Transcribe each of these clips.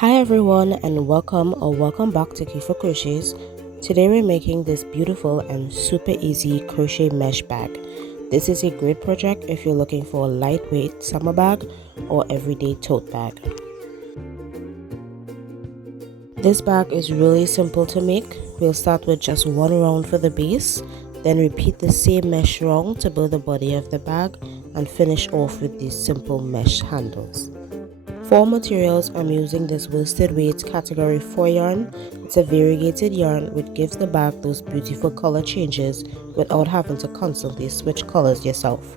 Hi everyone, and welcome back to Keifa Crochets. Today we're making this beautiful and super easy crochet mesh bag. This is a great project if you're looking for a lightweight summer bag or everyday tote bag. This bag is really simple to make. We'll start with just one round for the base, then repeat the same mesh round to build the body of the bag and finish off with these simple mesh handles. For materials, I'm using this worsted weight category 4 yarn. It's a variegated yarn which gives the bag those beautiful color changes without having to constantly switch colors yourself.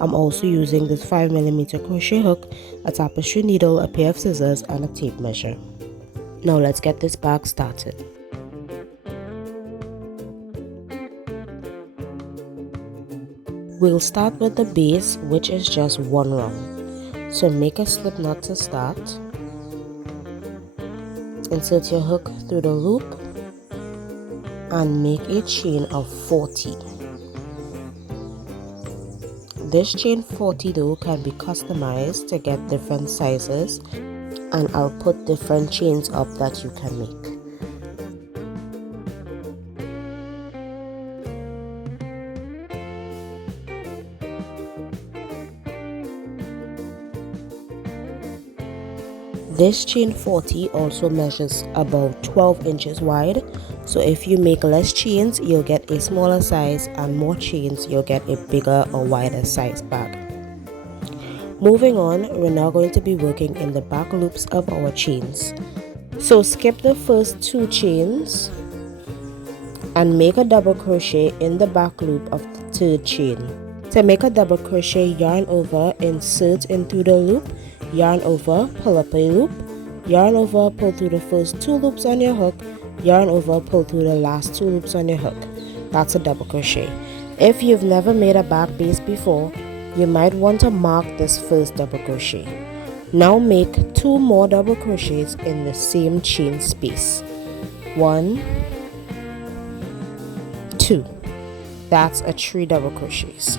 I'm also using this 5mm crochet hook, a tapestry needle, a pair of scissors, and a tape measure. Now let's get this bag started. We'll start with the base, which is just one round. So make a slip knot to start. Insert your hook through the loop and make a chain of 40. This chain 40 though can be customized to get different sizes, and I'll put different chains up that you can make. This chain 40 also measures about 12 inches wide, so if you make less chains you'll get a smaller size, and more chains you'll get a bigger or wider size bag. Moving on, we're now going to be working in the back loops of our chains. So skip the first 2 chains and make a double crochet in the back loop of the 3rd chain. To make a double crochet, yarn over, insert in through the loop, yarn over, pull up a loop, yarn over, pull through the first 2 loops on your hook, yarn over, pull through the last 2 loops on your hook. That's a double crochet. If you've never made a bag base before, you might want to mark this first double crochet. Now make 2 more double crochets in the same chain space. 1, 2. That's a 3 double crochets.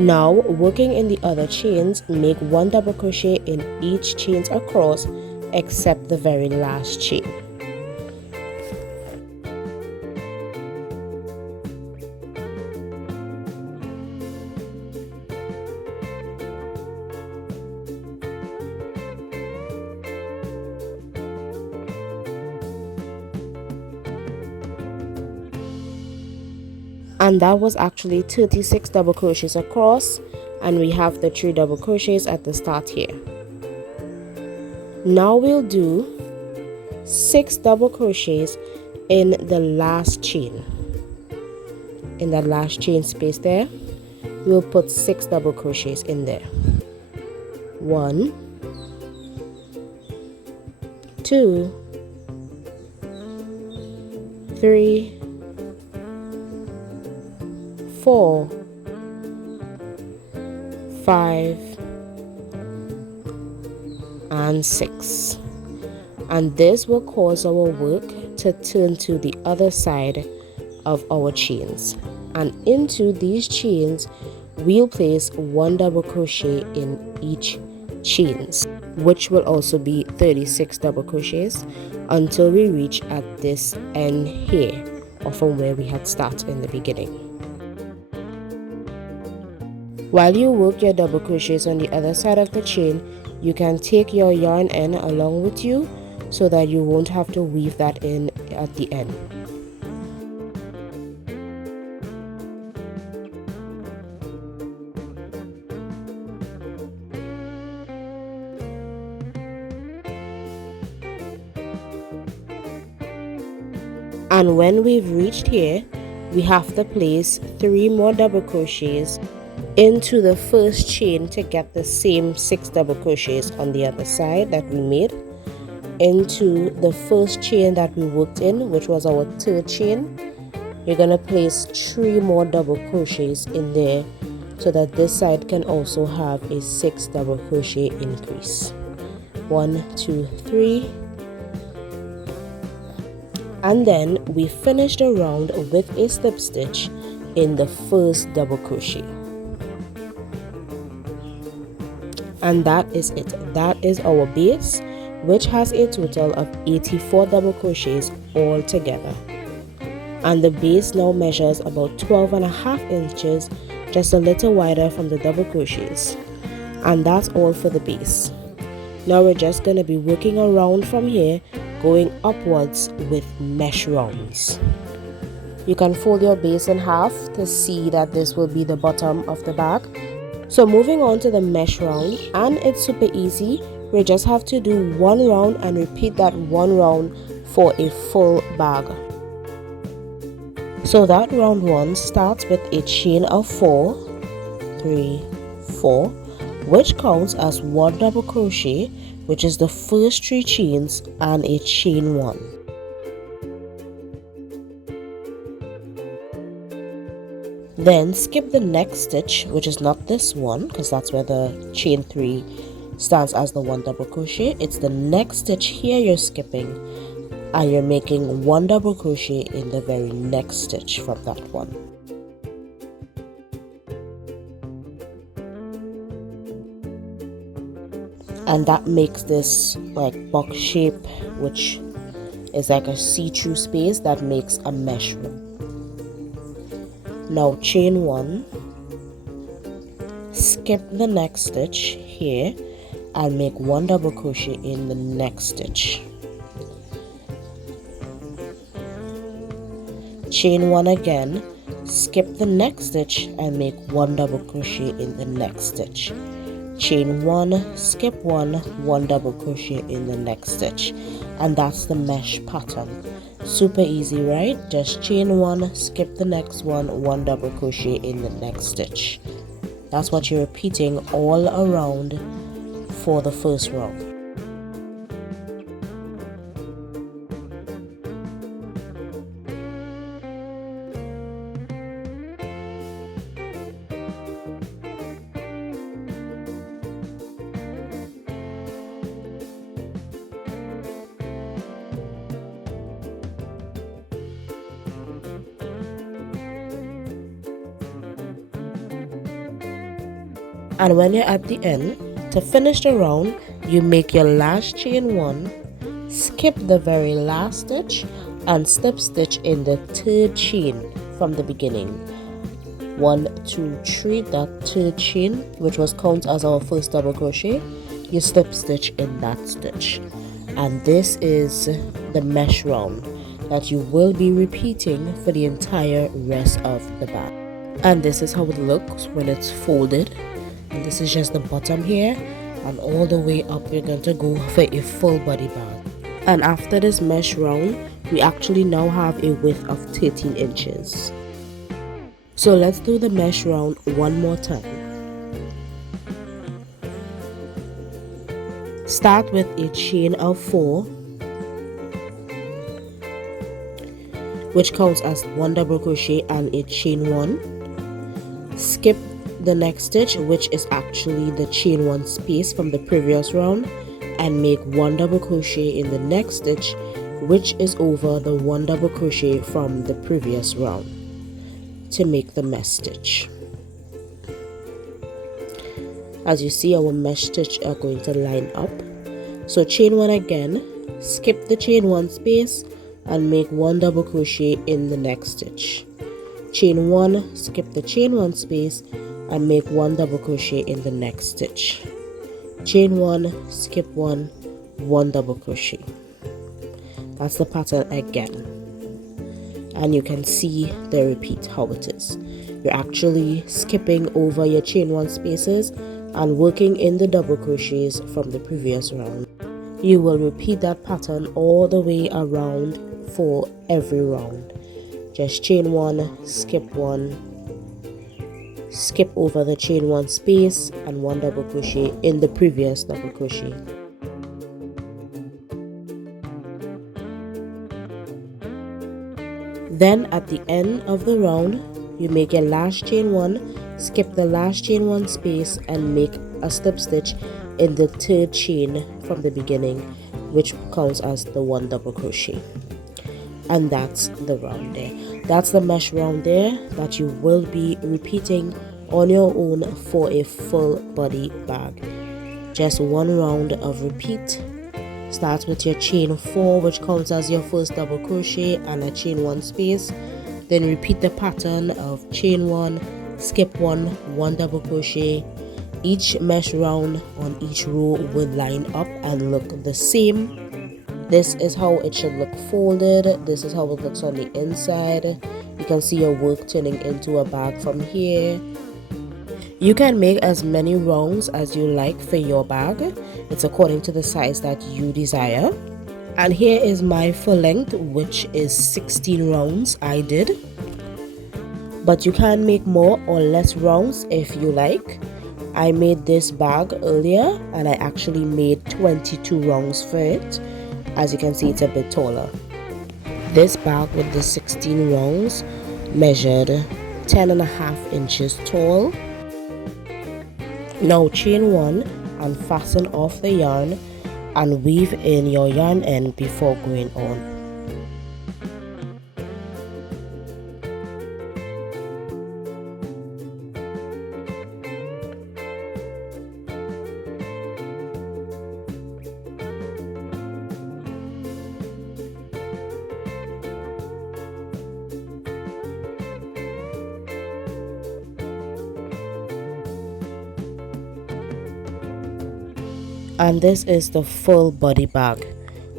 Now, working in the other chains, make 1 double crochet in each chains across except the very last chain. And that was actually 36 double crochets across, and we have the 3 double crochets at the start here. Now we'll do 6 double crochets in the last chain. In that last chain space there, we'll put 6 double crochets in there. 1, 2, 3, 4, 5, and 6. And this will cause our work to turn to the other side of our chains. And into these chains, we'll place 1 double crochet in each chains, which will also be 36 double crochets until we reach at this end here, or from where we had started in the beginning. While you work your double crochets on the other side of the chain, you can take your yarn end along with you so that you won't have to weave that in at the end. And when we've reached here, we have to place 3 more double crochets into the first chain to get the same 6 double crochets on the other side that we made, into the first chain that we worked in, which was our 3rd chain. You're going to place 3 more double crochets in there so that this side can also have a 6 double crochet increase. 1, 2, 3. And then we finish the round with a slip stitch in the first double crochet. And that is it. That is our base. which has a total of 84 double crochets all together. And the base now measures about 12.5 inches, just a little wider from the double crochets. And that's all for the base. Now we're just going to be working around from here, going upwards with mesh rounds. You can fold your base in half to see that this will be the bottom of the bag. So moving on to the mesh round, and it's super easy. We just have to do one round and repeat that one round for a full bag. So that round one starts with a chain of 4, 3, 4, which counts as 1 double crochet, which is the first 3 chains, and a chain 1. Then skip the next stitch, which is not this one because that's where the chain 3 stands as the 1 double crochet. It's the next stitch here you're skipping, and you're making 1 double crochet in the very next stitch from that one. And that makes this like box shape, which is like a see-through space that makes a mesh room. Now chain 1, skip the next stitch here and make 1 double crochet in the next stitch. Chain 1 again, skip the next stitch and make 1 double crochet in the next stitch. Chain 1, skip 1, 1 double crochet in the next stitch. And that's the mesh pattern. Super easy, right? Just chain 1, skip the next one, 1 double crochet in the next stitch. That's what you're repeating all around for the first round. And when you're at the end, to finish the round, you make your last chain 1, skip the very last stitch, and slip stitch in the 3rd chain from the beginning. 1, 2, 3, that 3rd chain, which was counted as our first double crochet, you slip stitch in that stitch. And this is the mesh round that you will be repeating for the entire rest of the bag. And this is how it looks when it's folded. And this is just the bottom here, and all the way up we're going to go for a full body bag. And after this mesh round, we actually now have a width of 13 inches. So let's do the mesh round one more time. Start with a chain of 4, which counts as 1 double crochet and a chain 1. Skip the next stitch, which is actually the chain 1 space from the previous round, and make 1 double crochet in the next stitch, which is over the 1 double crochet from the previous round, to make the mesh stitch. As you see, our mesh stitch are going to line up. So chain 1 again, skip the chain 1 space and make 1 double crochet in the next stitch. Chain 1, skip the chain 1 space and make 1 double crochet in the next stitch. Chain 1, skip 1, 1 double crochet. That's the pattern again. And you can see the repeat how it is. You're actually skipping over your chain 1 spaces and working in the double crochets from the previous round. You will repeat that pattern all the way around for every round. Just chain 1, skip 1, skip over the chain 1 space and 1 double crochet in the previous double crochet. Then at the end of the round, you make your last chain 1, skip the last chain 1 space and make a slip stitch in the 3rd chain from the beginning, which counts as the 1 double crochet. And that's the round there. That's the mesh round there that you will be repeating on your own for a full body bag. Just one round of repeat Start with your chain 4, which counts as your first double crochet, and a chain 1 space. Then repeat the pattern of chain 1, skip 1, 1 double crochet. Each mesh round on each row will line up and look the same. This is how it should look folded. This is how it looks on the inside. You can see your work turning into a bag from here. You can make as many rounds as you like for your bag. It's according to the size that you desire. And here is my full length, which is 16 rounds I did. But you can make more or less rounds if you like. I made this bag earlier and I actually made 22 rounds for it. As you can see, it's a bit taller. This bag with the 16 rounds measured 10.5 inches tall. Now chain 1 and fasten off the yarn and weave in your yarn end before going on. And this is the full body bag.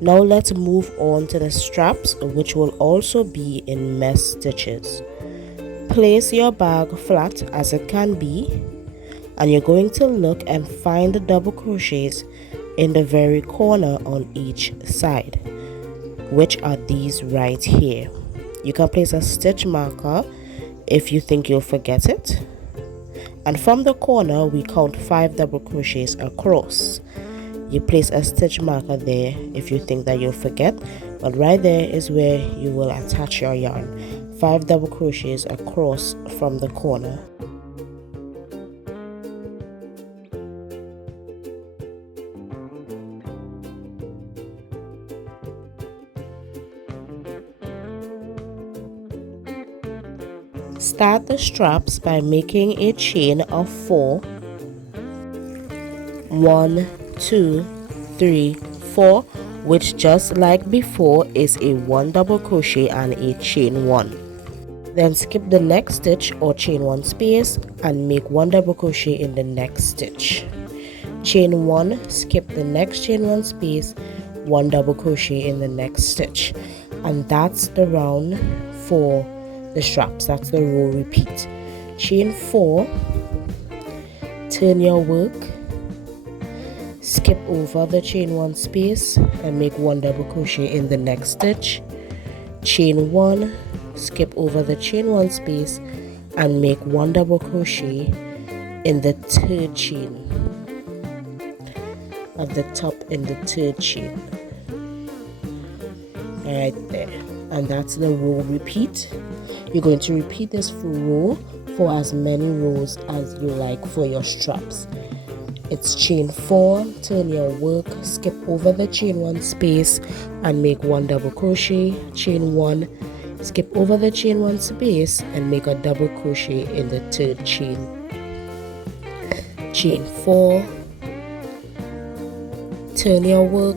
Now let's move on to the straps, which will also be in mesh stitches. Place your bag flat as it can be, and you're going to look and find the double crochets in the very corner on each side, which are these right here. You can place a stitch marker if you think you'll forget it, and from the corner we count 5 double crochets across. You place a stitch marker there if you think that you'll forget, but right there is where you will attach your yarn. 5 double crochets across from the corner. Start the straps by making a chain of 4. 1, 2, 3, 4, which just like before is a 1 double crochet and a chain 1. Then skip the next stitch or chain 1 space and make 1 double crochet in the next stitch. Chain 1, skip the next chain 1 space, 1 double crochet in the next stitch. And that's the round for the straps. That's the row repeat. Chain 4, turn your work, skip over the chain 1 space and make 1 double crochet in the next stitch. Chain 1, skip over the chain 1 space and make 1 double crochet in the 3rd chain at the top in the 3rd chain right there. And that's the row repeat. You're going to repeat this row for as many rows as you like for your straps. It's chain 4, turn your work, skip over the chain 1 space and make 1 double crochet. Chain 1, skip over the chain 1 space and make a double crochet in the 3rd chain. Chain 4, turn your work,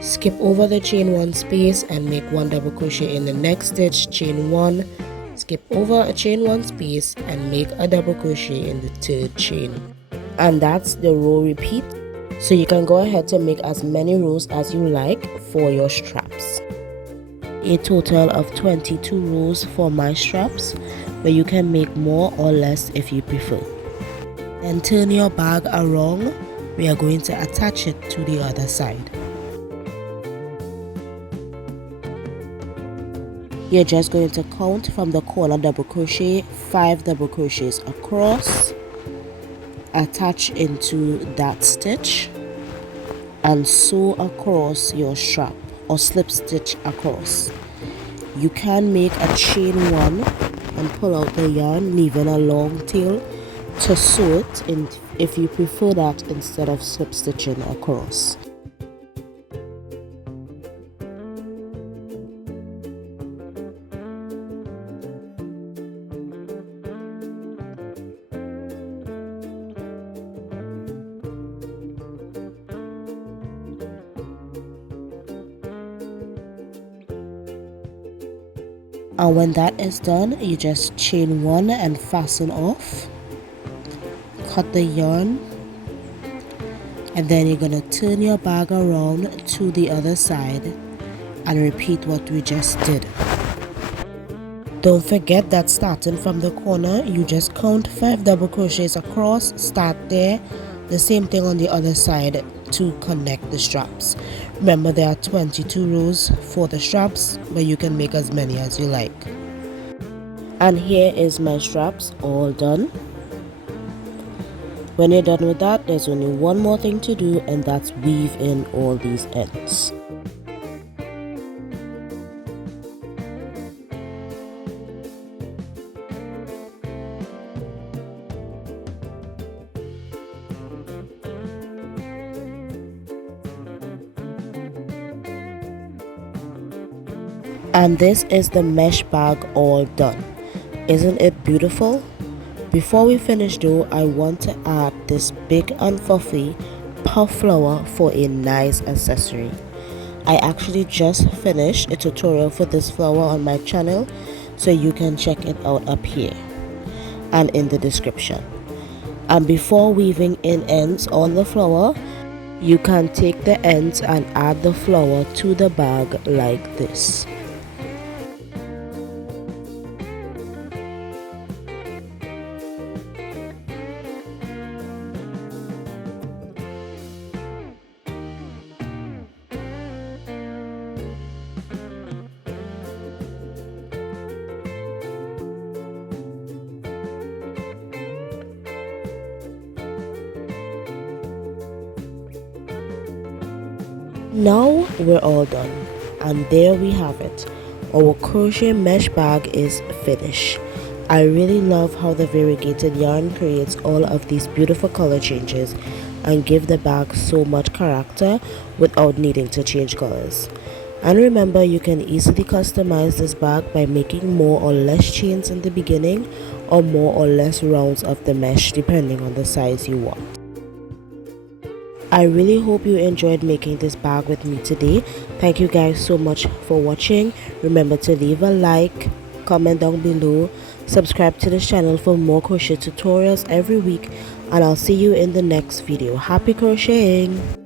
skip over the chain 1 space and make 1 double crochet in the next stitch. Chain 1, skip over a chain 1 space and make a double crochet in the 3rd chain. And that's the row repeat. So you can go ahead to make as many rows as you like for your straps. A total of 22 rows for my straps, but you can make more or less if you prefer. Then turn your bag around. We are going to attach it to the other side. You're just going to count from the corner double crochet, 5 double crochets across, attach into that stitch and sew across your strap or slip stitch across. You can make a chain 1 and pull out the yarn, leaving a long tail to sew it in if you prefer that instead of slip stitching across. And when that is done, you just chain one and fasten off, cut the yarn, and then you're gonna turn your bag around to the other side and repeat what we just did. Don't forget that starting from the corner, you just count 5 double crochets across, start there, the same thing on the other side to connect the straps. Remember, there are 22 rows for the straps, but you can make as many as you like. And here is my straps all done. When you're done with that, there's only one more thing to do, and that's weave in all these ends. And this is the mesh bag all done. Isn't it beautiful? Before we finish though, I want to add this big and fluffy puff flower for a nice accessory. I actually just finished a tutorial for this flower on my channel, so you can check it out up here and in the description. And before weaving in ends on the flower, you can take the ends and add the flower to the bag like this. Now we're all done, and there we have it. Our crochet mesh bag is finished. I really love how the variegated yarn creates all of these beautiful color changes and give the bag so much character without needing to change colors. And remember, you can easily customize this bag by making more or less chains in the beginning or more or less rounds of the mesh depending on the size you want. I really hope you enjoyed making this bag with me today. Thank you guys so much for watching. Remember to leave a like, comment down below, subscribe to this channel for more crochet tutorials every week, and I'll see you in the next video. Happy crocheting!